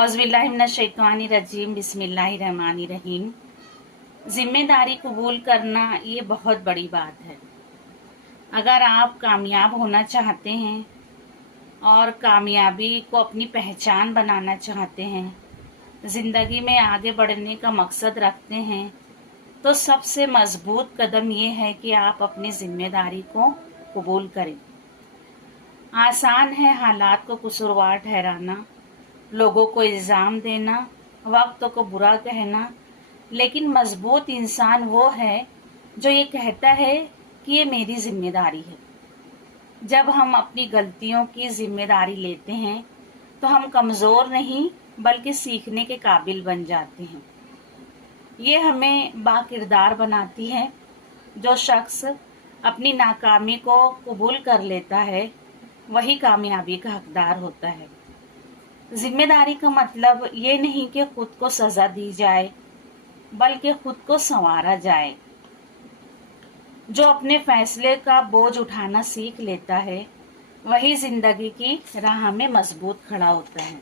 औज़ुबिल्लाहिमिनश्शैतानिर्रजीम बिस्मिल्लाहिर्रहमानिर्रहीम। जिम्मेदारी कबूल करना ये बहुत बड़ी बात है। अगर आप कामयाब होना चाहते हैं और कामयाबी को अपनी पहचान बनाना चाहते हैं, ज़िंदगी में आगे बढ़ने का मकसद रखते हैं, तो सबसे मज़बूत कदम ये है कि आप अपनी ज़िम्मेदारी को कबूल करें। आसान है हालात को कसूरवार ठहराना, लोगों को इल्ज़ाम देना, वक्त को बुरा कहना, लेकिन मजबूत इंसान वो है जो ये कहता है कि ये मेरी जिम्मेदारी है। जब हम अपनी गलतियों की जिम्मेदारी लेते हैं तो हम कमज़ोर नहीं बल्कि सीखने के काबिल बन जाते हैं। ये हमें बाकिरदार बनाती है। जो शख्स अपनी नाकामी को कबूल कर लेता है वही कामयाबी का हकदार होता है। जिम्मेदारी का मतलब ये नहीं कि खुद को सज़ा दी जाए, बल्कि खुद को संवारा जाए। जो अपने फैसले का बोझ उठाना सीख लेता है वही जिंदगी की राह में मजबूत खड़ा होता है।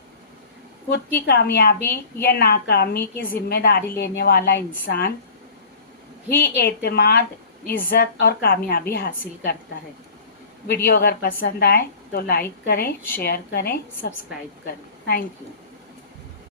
खुद की कामयाबी या नाकामी की जिम्मेदारी लेने वाला इंसान ही एतमाद, इज्जत और कामयाबी हासिल करता है। वीडियो अगर पसंद आए तो लाइक करें, शेयर करें, सब्सक्राइब करें। Thank you.